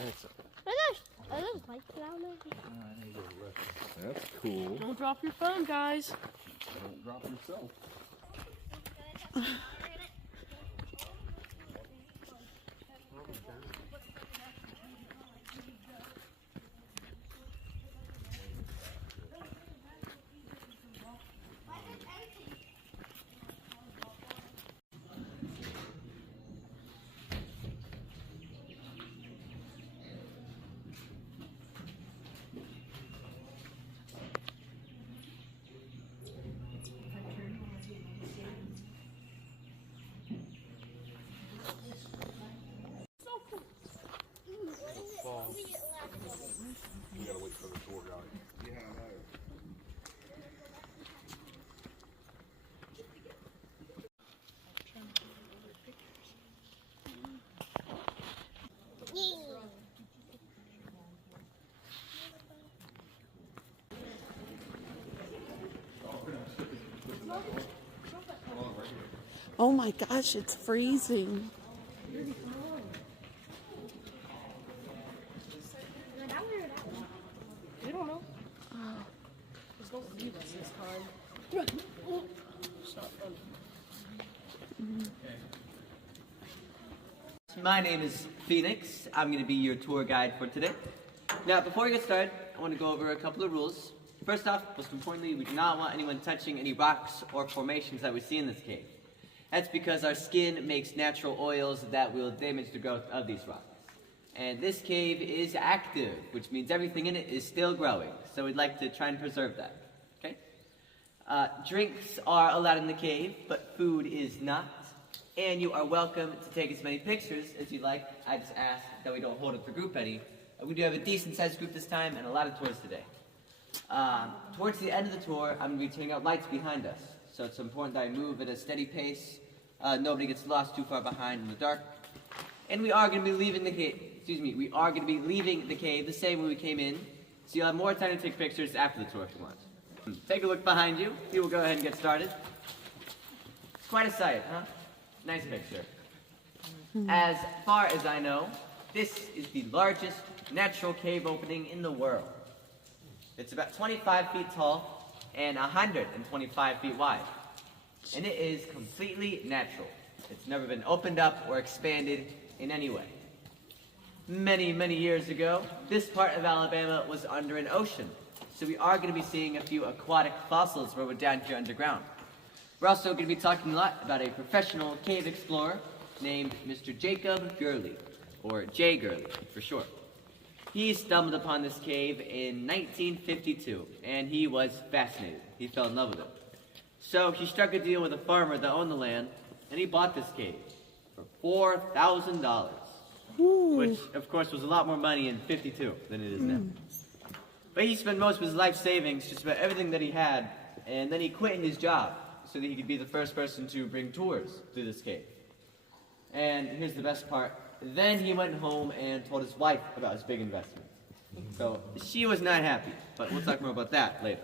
Are those lights down there? That's cool. Don't drop your phone, guys. Don't drop yourself. You gotta wait for the tour guide. Yeah, I know. Oh my gosh, it's freezing. We don't know. There's no leave us this time. It's not fun. My name is Phoenix. I'm going to be your tour guide for today. Now, before we get started, I want to go over a couple of rules. First off, most importantly, we do not want anyone touching any rocks or formations that we see in this cave. That's because our skin makes natural oils that will damage the growth of these rocks. And this cave is active, which means everything in it is still growing. So we'd like to try and preserve that. Okay? Drinks are allowed in the cave, but food is not. And you are welcome to take as many pictures as you like. I just ask that we don't hold up the group any. We do have a decent sized group this time and a lot of tours today. Towards the end of the tour, I'm going to be turning out lights behind us. So it's important that I move at a steady pace. Nobody gets lost too far behind in the dark. And we are going to be leaving the cave. We are going to be leaving the cave the same way we came in. So you'll have more time to take pictures after the tour if you want. Take a look behind you. We will go ahead and get started. Quite a sight, huh? Nice picture. As far as I know, this is the largest natural cave opening in the world. It's about 25 feet tall and 125 feet wide. And it is completely natural. It's never been opened up or expanded in any way. Many, many years ago, this part of Alabama was under an ocean. So we are going to be seeing a few aquatic fossils where we're down here underground. We're also going to be talking a lot about a professional cave explorer named Mr. Jacob Gurley, or Jay Gurley for short. He stumbled upon this cave in 1952, and he was fascinated. He fell in love with it. So he struck a deal with a farmer that owned the land, and he bought this cave for $4,000, which, of course, was a lot more money in '52 than it is now. But he spent most of his life savings, just about everything that he had, and then he quit his job so that he could be the first person to bring tours through this cave. And here's the best part. Then he went home and told his wife about his big investment. So she was not happy, but we'll talk more about that later.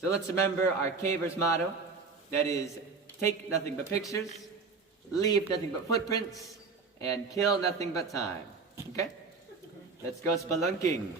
So let's remember our caver's motto. That is, take nothing but pictures, leave nothing but footprints, and kill nothing but time. Okay? Let's go spelunking.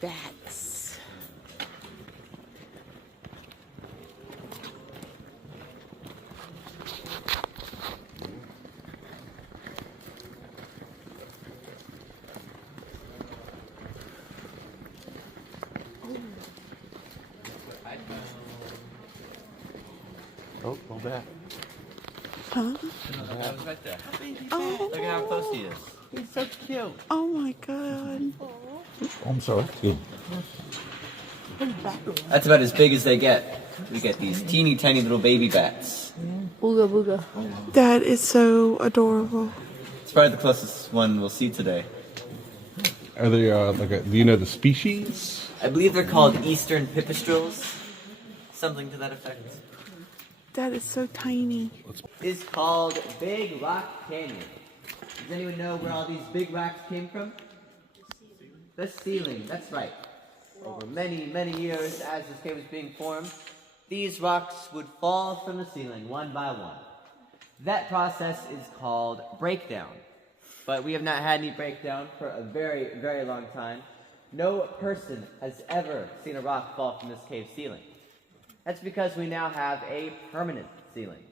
Bats. Oh, go back. Huh? That was right there. Oh, Look at how close he is. He's so cute. oh my God. Oh, I'm sorry. Good. That's about as big as they get. we get these teeny tiny little baby bats. Booga booga. That is so adorable. It's probably the closest one we'll see today. Are they do you know the species? I believe they're called eastern pipistrelles, something to that effect. That is so tiny. It's called Big Rock Canyon. Does anyone know where all these big rocks came from? The ceiling, that's right. Over many, many years as this cave was being formed, these rocks would fall from the ceiling one by one. That process is called breakdown. But we have not had any breakdown for a very, very long time. No person has ever seen a rock fall from this cave ceiling. That's because we now have a permanent ceiling.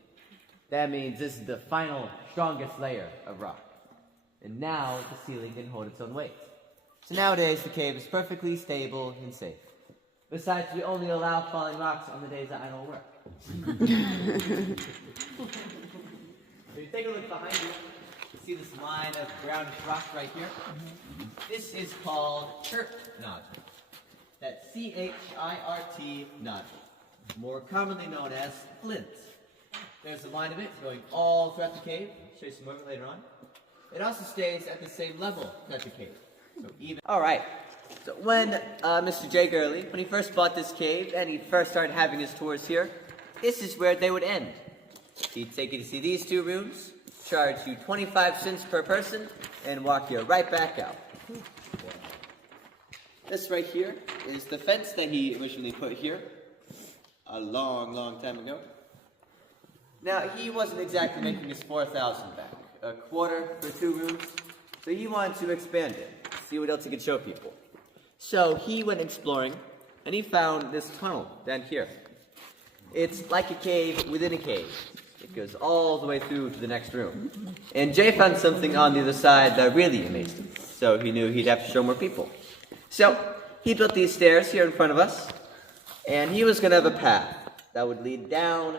That means this is the final, strongest layer of rock. And now the ceiling can hold its own weight. So nowadays the cave is perfectly stable and safe. Besides, we only allow falling rocks on the days that I don't work. If you take a look behind you, you see this line of brownish rock right here. This is called chert nodule. That's C-H-I-R-T nodule, more commonly known as flint. There's a line of it going all throughout the cave. I'll show you some more of it later on. It also stays at the same level throughout the cave. So even. All right. So when Mr. J. Gurley, when he first bought this cave and he first started having his tours here, this is where they would end. He'd take you to see these two rooms, charge you 25 cents per person, and walk you right back out. This right here is the fence that he originally put here a long, long time ago. Now, he wasn't exactly making his 4,000 back, a quarter for 2 rooms, so he wanted to expand it, see what else he could show people. So he went exploring, and he found this tunnel down here. It's like a cave within a cave. It goes all the way through to the next room. And Jay found something on the other side that really amazed him, so he knew he'd have to show more people. So he built these stairs here in front of us, and he was going to have a path that would lead down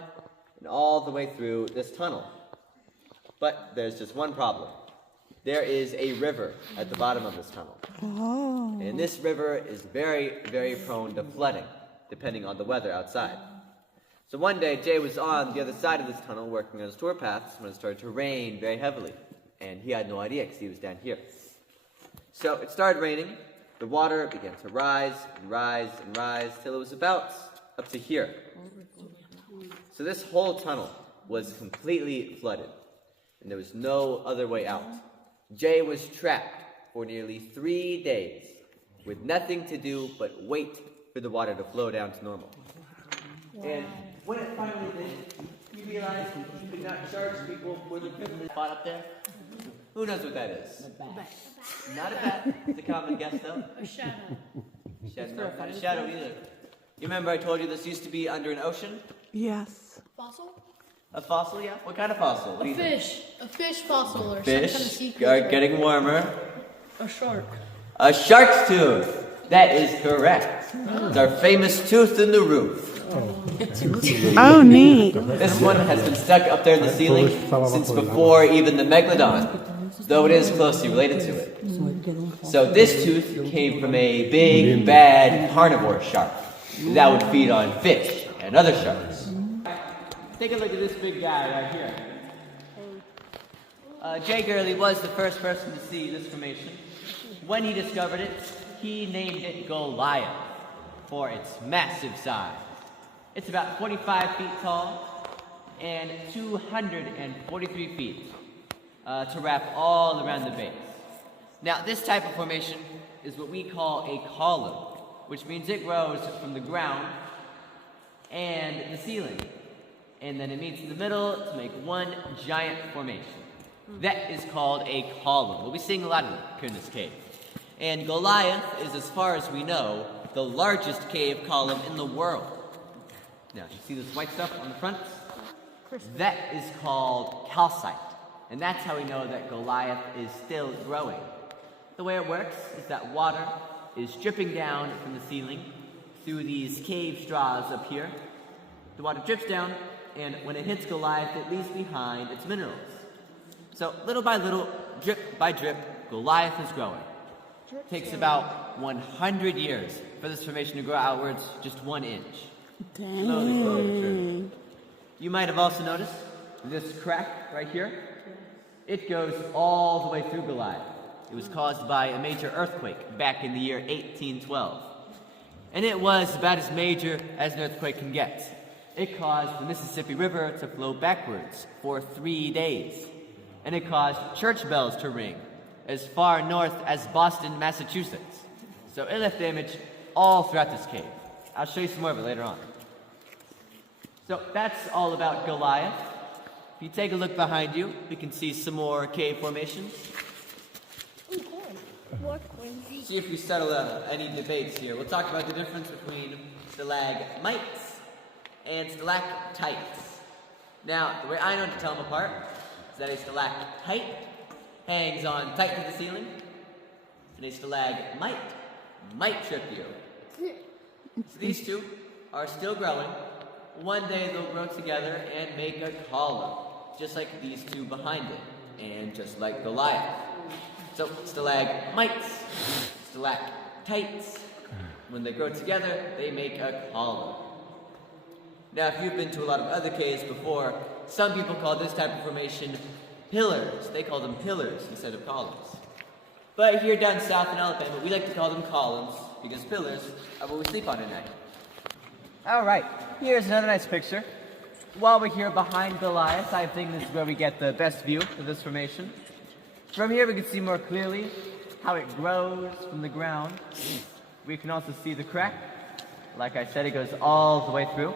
and all the way through this tunnel. But there's just one problem. There is a river at the bottom of this tunnel. Oh. And this river is very, very prone to flooding, depending on the weather outside. So one day, Jay was on the other side of this tunnel working on his tour paths when it started to rain very heavily. And he had no idea because he was down here. So it started raining. The water began to rise and rise and rise till it was about up to here. So this whole tunnel was completely flooded. And there was no other way out. Jay was trapped for nearly 3 days with nothing to do but wait for the water to flow down to normal. Wow. And when it finally did, he realized he could not charge people for the privilege spot up there. Who knows what that is? A bat. Not a bat. It's a common guess, though. A shadow. Not a shadow either. You remember I told you this used to be under an ocean? Yes. Fossil? A fossil, yeah? What kind of fossil? A fish. A fish fossil or Fish some kind of sea are creature. getting warmer. A shark. A shark's tooth. That is correct. It's our famous tooth in the roof. Oh, neat. This one has been stuck up there in the ceiling since before even the megalodon, though it is closely related to it. So this tooth came from a big, bad carnivore shark that would feed on fish and other sharks. Take a look at this big guy right here. Jay Gurley was the first person to see this formation. When he discovered it, he named it Goliath for its massive size. It's about 45 feet tall and 243 feet to wrap all around the base. Now, this type of formation is what we call a column, which means it grows from the ground and the ceiling. And then it meets in the middle to make one giant formation. That is called a column. We'll be seeing a lot of it here in this cave. And Goliath is, as far as we know, the largest cave column in the world. Now, you see this white stuff on the front? That is called calcite. And that's how we know that Goliath is still growing. The way it works is that water is dripping down from the ceiling through these cave straws up here. The water drips down, and when it hits Goliath, it leaves behind its minerals. So little by little, drip by drip, Goliath is growing. It takes about 100 years for this formation to grow outwards just 1 inch. Dang. Slowly You might have also noticed this crack right here. It goes all the way through Goliath. It was caused by a major earthquake back in the year 1812. And it was about as major as an earthquake can get. It caused the Mississippi River to flow backwards for 3 days. And it caused church bells to ring as far north as Boston, Massachusetts. So it left damage all throughout this cave. I'll show you some more of it later on. So that's all about Goliath. If you take a look behind you, we can see some more cave formations. Ooh, corn. More corn. See if we settle any debates here. We'll talk about the difference between stalagmites and stalactites. Now, the way I know to tell them apart is that a stalactite hangs on tight to the ceiling, and a stalagmite might trip you. So these two are still growing. One day they'll grow together and make a column, just like these two behind it, and just like Goliath. So stalagmites, stalactites, when they grow together, they make a column. Now, if you've been to a lot of other caves before, some people call this type of formation pillars. They call them pillars instead of columns. But here down south in Alabama, we like to call them columns because pillars are what we sleep on at night. All right, here's another nice picture. While we're here behind Goliath, I think this is where we get the best view of this formation. From here, we can see more clearly how it grows from the ground. We can also see the crack. Like I said, it goes all the way through.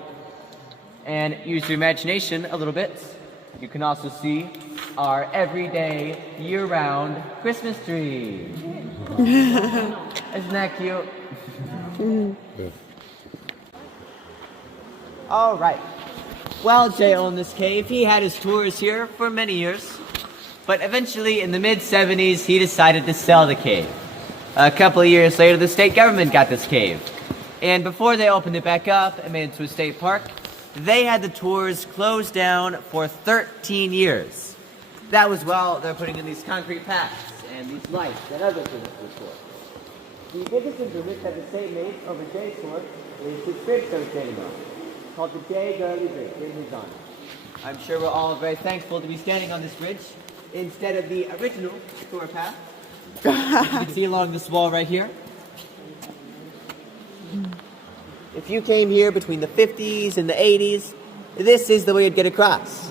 And use your imagination a little bit. You can also see our everyday, year-round Christmas tree. Isn't that cute? All right. While Jay owned this cave, he had his tours here for many years. But eventually, in the mid-70s, he decided to sell the cave. A couple of years later, the state government got this cave. And before they opened it back up and made it into a state park, they had the tours closed down for 13 years. That was while they're putting in these concrete paths and these lights and other things to the tour. The biggest improvement that the state made over Jay's tour is this bridge that we're standing on, called the Jacob Gurley Bridge in his honor. I'm sure we're all very thankful to be standing on this bridge instead of the original tour path. You can see along this wall right here. If you came here between the 50s and the 80s, this is the way you'd get across.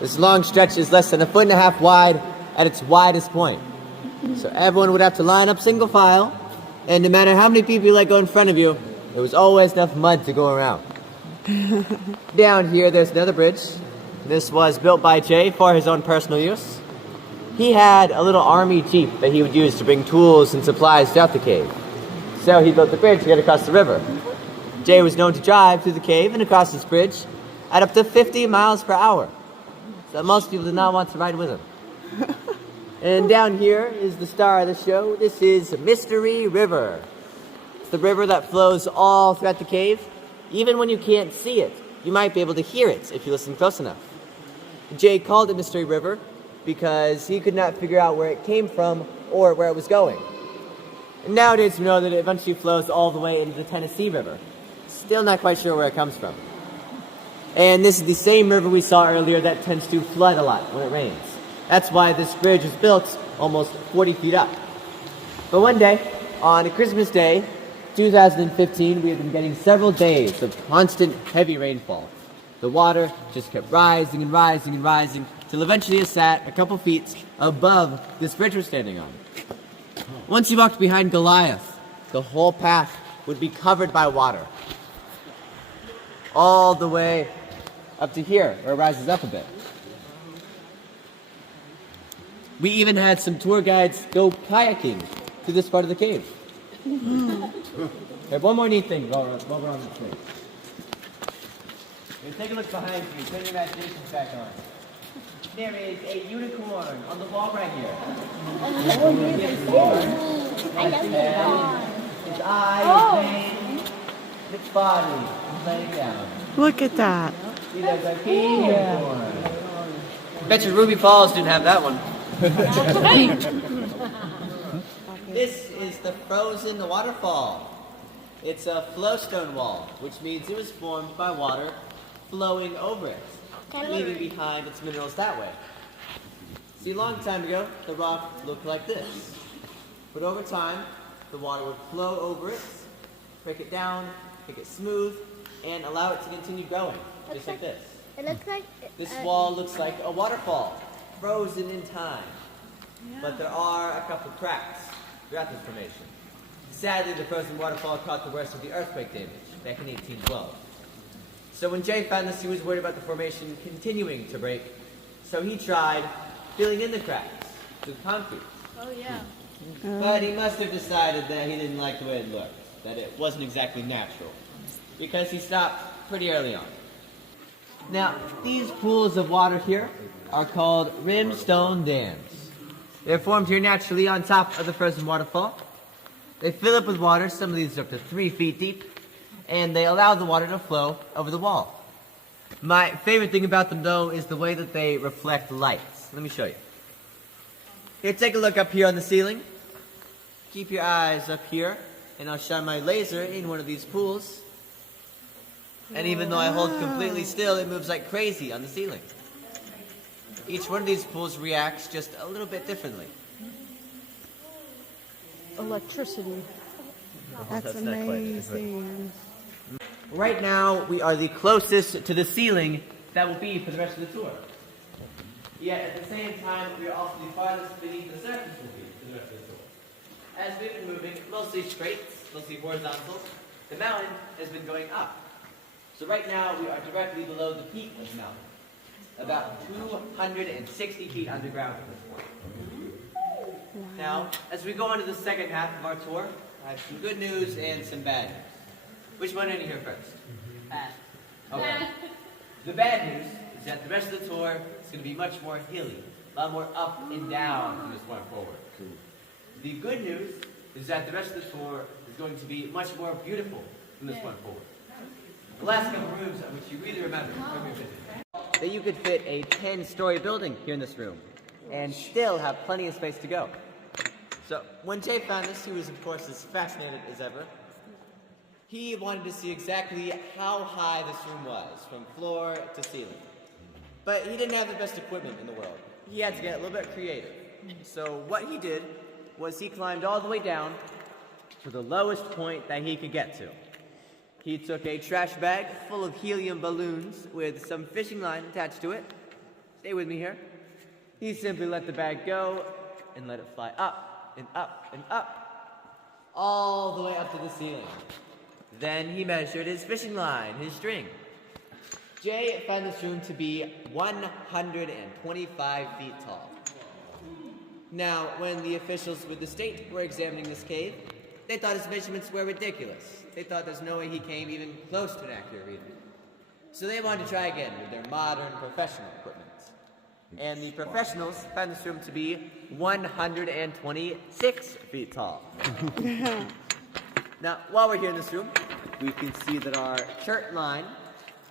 This long stretch is less than 1.5 feet wide at its widest point. So everyone would have to line up single file, and no matter how many people you let go in front of you, there was always enough mud to go around. Down here, there's another bridge. This was built by Jay for his own personal use. He had a little army jeep that he would use to bring tools and supplies throughout the cave. So he built the bridge to get across the river. Jay was known to drive through the cave and across this bridge at up to 50 miles per hour. So most people did not want to ride with him. And down here is the star of the show. This is Mystery River. It's the river that flows all throughout the cave. Even when you can't see it, you might be able to hear it if you listen close enough. Jay called it Mystery River because he could not figure out where it came from or where it was going. And nowadays we know that it eventually flows all the way into the Tennessee River. Still not quite sure where it comes from. And this is the same river we saw earlier that tends to flood a lot when it rains. That's why this bridge was built almost 40 feet up. But one day, on Christmas Day, 2015, we had been getting several days of constant heavy rainfall. The water just kept rising and rising and rising, till eventually it sat a couple feet above this bridge we're standing on. Once you walked behind Goliath, the whole path would be covered by water. All the way up to here, where it rises up a bit. We even had some tour guides go kayaking to this part of the cave. Okay, one more neat thing while we're on this thing. Take a look behind you. Turn your imagination back on. There is a unicorn on the wall right here. I love unicorn. Its eyes, name, its body, laying down. Look at that. See, there's a king unicorn. I bet you Ruby Falls didn't have that one. This is the frozen waterfall. It's a flowstone wall, which means it was formed by water flowing over it, leaving behind its minerals that way. See, a long time ago, the rock looked like this. But over time, the water would flow over it, break it down, make it smooth, and allow it to continue growing, just like this. It looks like... This wall looks like a waterfall, frozen in time. But there are a couple cracks throughout this formation. Sadly, the frozen waterfall caught the worst of the earthquake damage back in 1812. So when Jay found this, he was worried about the formation continuing to break. So he tried filling in the cracks with concrete. Oh, yeah. But he must have decided that he didn't like the way it looked, that it wasn't exactly natural, because he stopped pretty early on. Now, these pools of water here are called rimstone dams. They're formed here naturally on top of the frozen waterfall. They fill up with water, some of these are up to 3 feet deep, and they allow the water to flow over the wall. My favorite thing about them, though, is the way that they reflect light. Let me show you. Here, take a look up here on the ceiling. Keep your eyes up here, and I'll shine my laser in one of these pools. And even though I hold completely still, it moves like crazy on the ceiling. Each one of these pools reacts just a little bit differently. Electricity. That's amazing. Right now, we are the closest to the ceiling that will be for the rest of the tour. Yet, at the same time, we are also the farthest beneath the surface will be for the rest of the tour. As we've been moving, mostly straight, mostly horizontal, the mountain has been going up. So right now, we are directly below the peak of the mountain, about 260 feet underground at this point. Now, as we go on to the second half of our tour, I have some good news and some bad news. Which one did you hear first? Bad. Okay. The bad news is that the rest of the tour is going to be much more hilly, a lot more up and down from this point forward. The good news is that the rest of the tour is going to be much more beautiful from this point forward. The last couple rooms which you really remember when we visited, that you could fit a 10-story building here in this room and still have plenty of space to go. So when Jay found this, he was of course as fascinated as ever. He wanted to see exactly how high this room was, from floor to ceiling. But he didn't have the best equipment in the world. He had to get a little bit creative. So what he did was he climbed all the way down to the lowest point that he could get to. He took a trash bag full of helium balloons with some fishing line attached to it. Stay with me here. He simply let the bag go and let it fly up and up and up, all the way up to the ceiling. Then he measured his fishing line, his string. Jay found this room to be 125 feet tall. Now, when the officials with the state were examining this cave, they thought his measurements were ridiculous. They thought there's no way he came even close to an accurate reading. So they wanted to try again with their modern professional equipment. And the professionals found this room to be 126 feet tall. Now, while we're here in this room, we can see that our chart line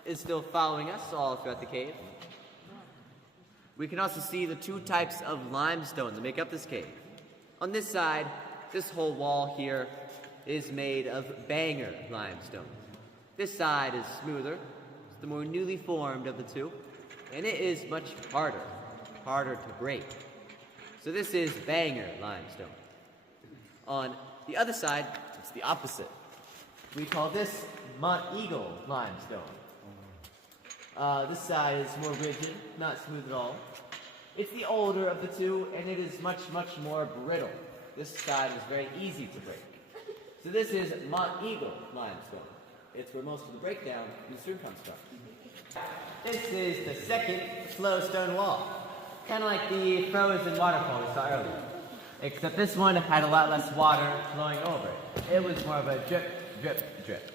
is still following us all throughout the cave. We can also see the 2 types of limestone that make up this cave. On this side, this whole wall here is made of Bangor limestone. This side is smoother. It's the more newly formed of the 2, and it is much harder to break. So this is Bangor limestone. On the other side, it's the opposite. We call this Mont Eagle limestone. This side is more rigid, not smooth at all. It's the older of the 2, and it is much, much more brittle. This side is very easy to break. So this is Mont Eagle limestone. It's where most of the breakdown in this room comes from. This is the second flowstone wall. Kind of like the frozen waterfall we saw earlier. Except this one had a lot less water flowing over it. It was more of a drip, drip, drip.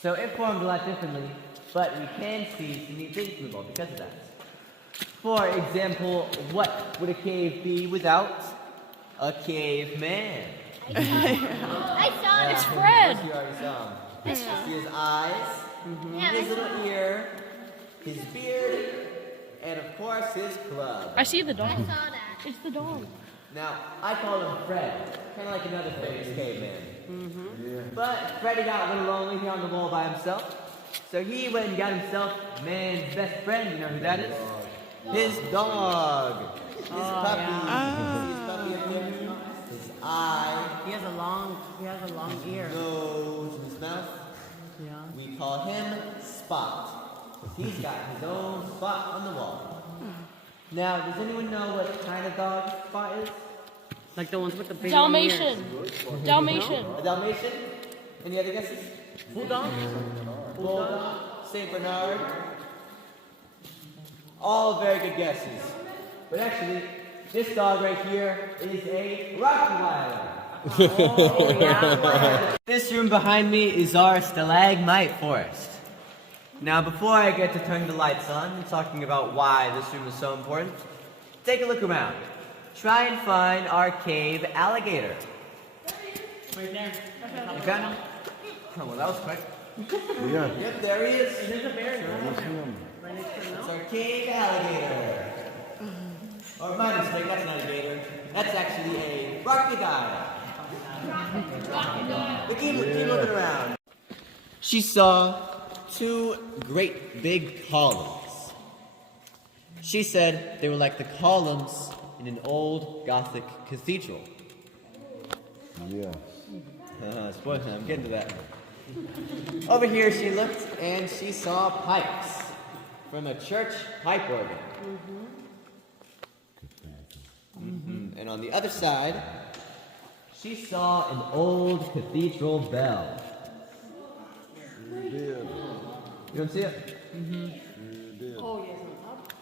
So it formed a lot differently, but we can see some neat things in the wall because of that. For example, what would a cave be without a caveman? I saw it. It's Fred. You already saw him. You see his eyes, his little ear, his beard, and of course his club. I see the I dog. saw that. It's the dog. Now, I call him Fred, kind of like another famous caveman. But Freddy got a little lonely here on the wall by himself, So he went and got himself man's best friend. You know who that is? His dog. His puppy. See his puppy up there? His eye. He has a long ear. Nose and his mouth. Yeah. We call him Spot. He's got his own spot on the wall. Now, does anyone know what kind of dog Spot is? Like the ones with the big long ears. Dalmatian. A Dalmatian? Any other guesses? Bulldog? Bulldog, Saint Bernard. All very good guesses. But actually, this dog right here is a Rottweiler. Oh, yeah. This room behind me is our stalagmite forest. Now, before I get to turning the lights on and talking about why this room is so important, take a look around. Try and find our cave alligator. Right there. You found him? Oh, well, that was quick. Yeah. Yep, there he is. There's a bear now. Right next to him. It's our cave alligator. Or my mistake, that's not a gator. That's actually a crocodile. But keep looking around. She saw two great big columns. She said they were like the columns in an old Gothic cathedral. Yes. I'm getting to that. Over here she looked and she saw pipes from a church pipe organ. And on the other side, she saw an old cathedral bell. You don't see it? Oh, yes, on top.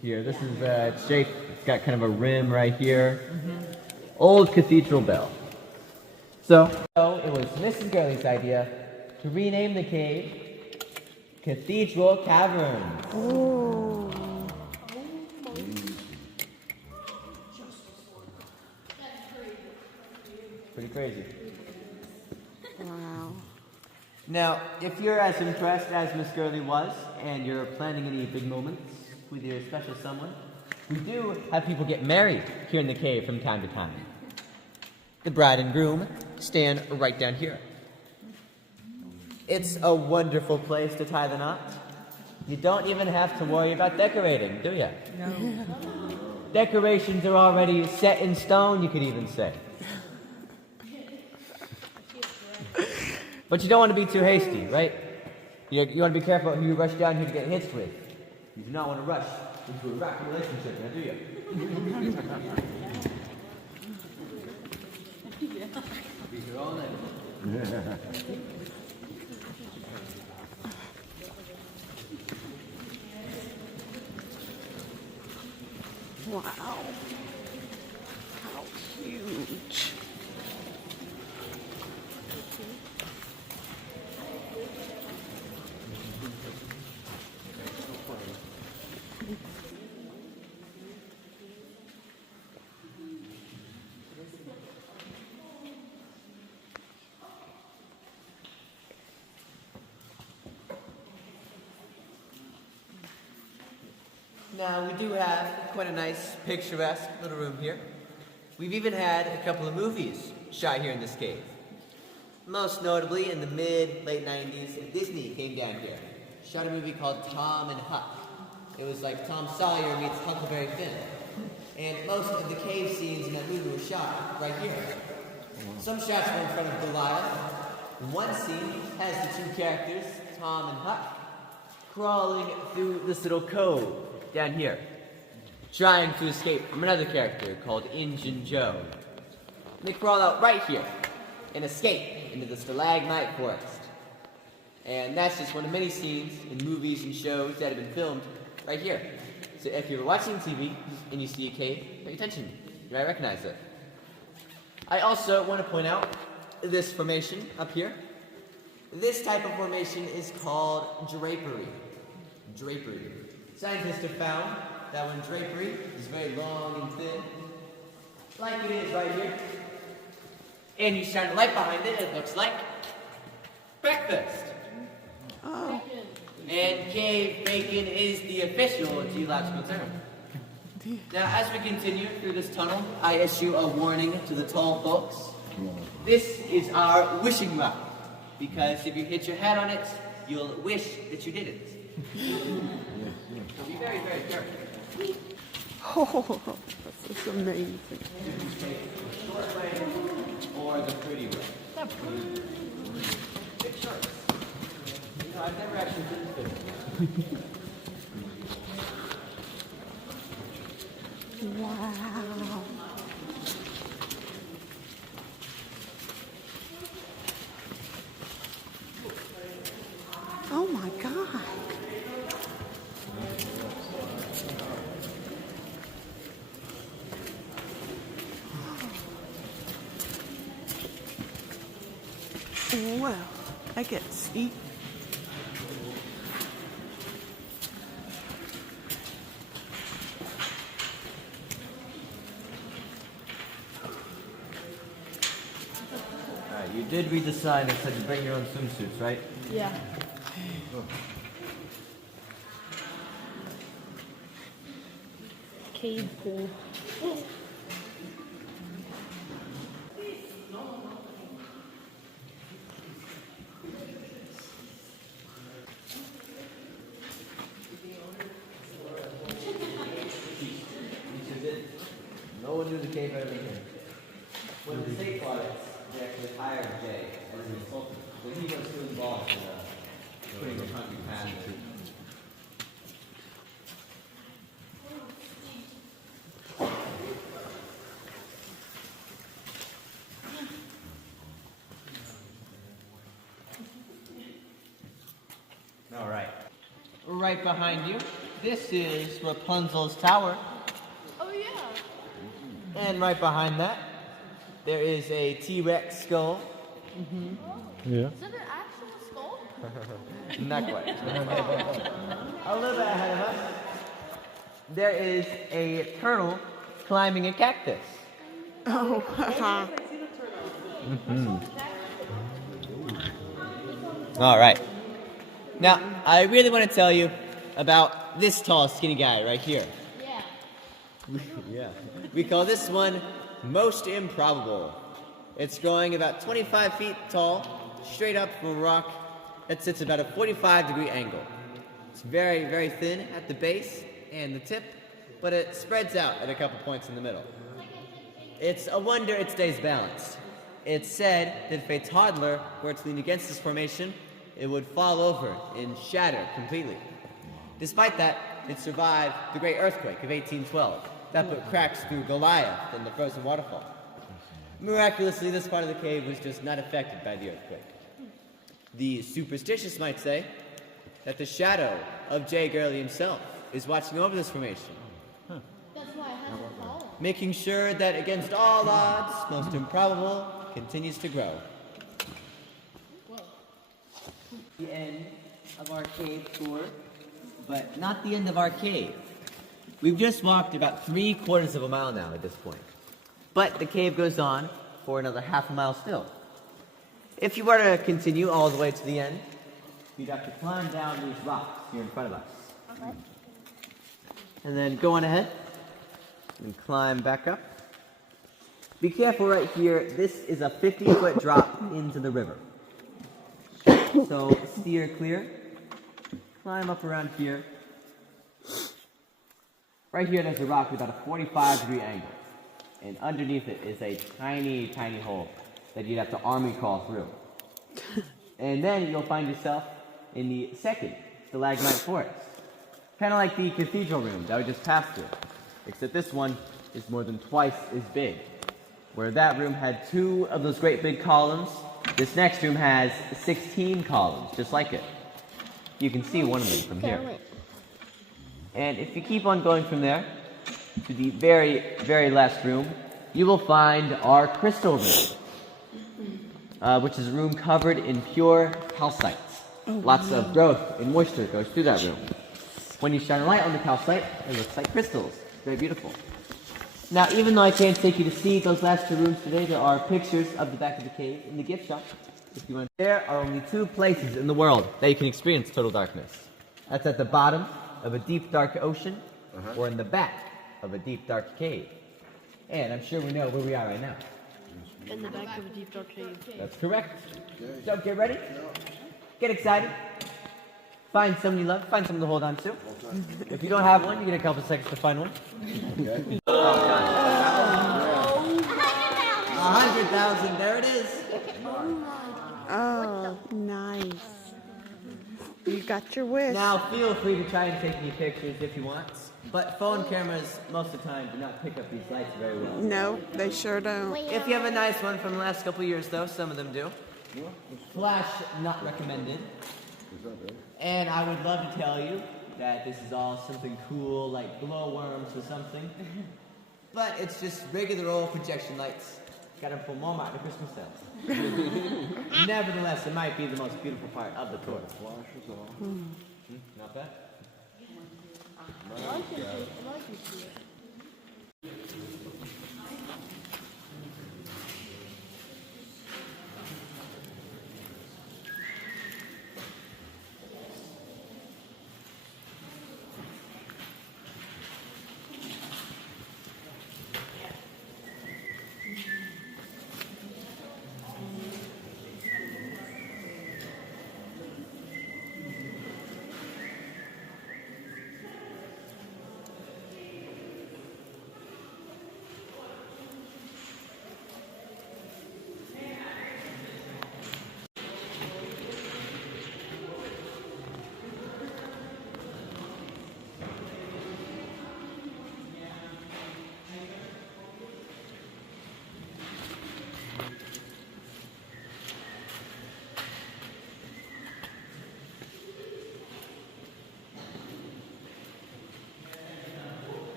Here, this is shaped. It's got kind of a rim right here. Old cathedral bell. So it was Mrs. Gurley's idea to rename the cave Cathedral Caverns. Oh. Pretty crazy. Wow. Now, if you're as impressed as Miss Gurley was, and you're planning any big moments with your special someone, we do have people get married here in the cave from time to time. The bride and groom stand right down here. It's a wonderful place to tie the knot. You don't even have to worry about decorating, do you? No. Decorations are already set in stone, you could even say. But you don't want to be too hasty, right? You want to be careful who you rush down here to get hitched with. You do not want to rush into a rocky relationship, now do you? Be here all night. Wow. How huge. Now, we do have quite a nice, picturesque little room here. We've even had a couple of movies shot here in this cave. Most notably, in the late 90s, Disney came down here. Shot a movie called Tom and Huck. It was like Tom Sawyer meets Huckleberry Finn. And most of the cave scenes in that movie were shot right here. Some shots were in front of Goliath. One scene has the two characters, Tom and Huck, crawling through this little cove down here, trying to escape from another character called Injun Joe. They crawl out right here and escape into the stalagmite forest. And that's just one of many scenes in movies and shows that have been filmed right here. So if you're watching TV and you see a cave, pay attention. You might recognize it. I also want to point out this formation up here. This type of formation is called drapery. Drapery. Scientists have found that when drapery is very long and thin, like it is right here, and you shine a light behind it, it looks like breakfast. Oh. And cave bacon is the official geological term. Now, as we continue through this tunnel, I issue a warning to the tall folks. This is our wishing rock, because if you hit your head on it, you'll wish that you didn't. So be very, very careful. Oh, this is amazing. The short way or the pretty way? Pick short. You know, I've never actually been this. Wow. Oh my God. Well, I get steep. Alright, you did read the sign that said to bring your own swimsuits, right? Yeah. Cave pool. No one knew the cave better than him. When the state bought it, they actually hired Jay as a consultant. So he was too involved in putting the country past it. All right. Right behind you, this is Rapunzel's tower. Oh yeah. And right behind that, there is a T-Rex skull. Yeah. Is it an actual skull? Not quite. A little bit ahead of us, there is a turtle climbing a cactus. Oh, haha. All right. Now, I really want to tell you about this tall, skinny guy right here. Yeah. Yeah. We call this one most improbable. It's growing about 25 feet tall, straight up from a rock that sits about a 45-degree angle. It's very, very thin at the base and the tip, but it spreads out at a couple points in the middle. It's a wonder it stays balanced. It's said that if a toddler were to lean against this formation, it would fall over and shatter completely. Despite that, it survived the Great Earthquake of 1812 that put cracks through Goliath and the frozen waterfall. Miraculously, this part of the cave was just not affected by the earthquake. The superstitious might say that the shadow of Jay Gurley himself is watching over this formation, That's why it hasn't fallen. making sure that against all odds, most improbable continues to grow. The end of our cave tour, but not the end of our cave. We've just walked about 3/4 of a mile now at this point. But the cave goes on for another half a mile still. If you were to continue all the way to the end, you'd have to climb down these rocks here in front of us. Okay. And then go on ahead and climb back up. Be careful right here. This is a 50-foot drop into the river. So steer clear. Climb up around here. Right here there's a rock with about a 45-degree angle. And underneath it is a tiny, tiny hole that you'd have to army crawl through. And then you'll find yourself in the second stalagmite forest. Kind of like the cathedral room that we just passed through. Except this one is more than twice as big. Where that room had 2 of those great big columns, this next room has 16 columns, just like it. You can see one of them from here. And if you keep on going from there to the very, very last room, you will find our crystal room, which is a room covered in pure calcite. Lots of growth and moisture goes through that room. When you shine a light on the calcite, it looks like crystals. Very beautiful. Now, even though I can't take you to see those last 2 rooms today, there are pictures of the back of the cave in the gift shop. If you want, there are only 2 places in the world that you can experience total darkness. That's at the bottom of a deep, dark ocean, or in the back of a deep, dark cave. And I'm sure we know where we are right now. In the back of a deep dark cave. That's correct. So get ready. Get excited. Find someone you love. Find someone to hold on to. If you don't have one, you get a couple seconds to find one. Okay. 100,000. There it is. Oh, nice. You got your wish. Now feel free to try and take me pictures if you want. But phone cameras, most of the time, do not pick up these lights very well. No, they sure don't. If you have a nice one from the last couple years, though, some of them do. Flash, not recommended. And I would love to tell you that this is all something cool, like glowworms or something. But it's just regular old projection lights. Got them from Walmart at Christmas sale. Nevertheless, it might be the most beautiful part of the tour. Not bad? I like it. I like it.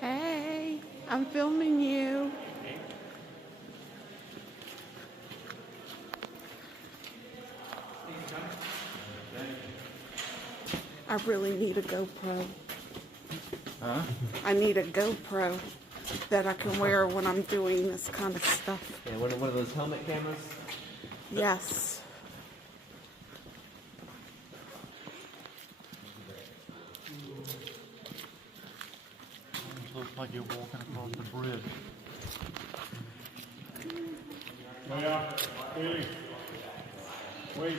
Hey, I'm filming you. I really need a GoPro. Huh? I need a GoPro that I can wear when I'm doing this kind of stuff. Yeah, one of those helmet cameras. Yes. Looks like you're walking across the bridge. Yeah. Wait. Wait.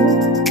Thank you.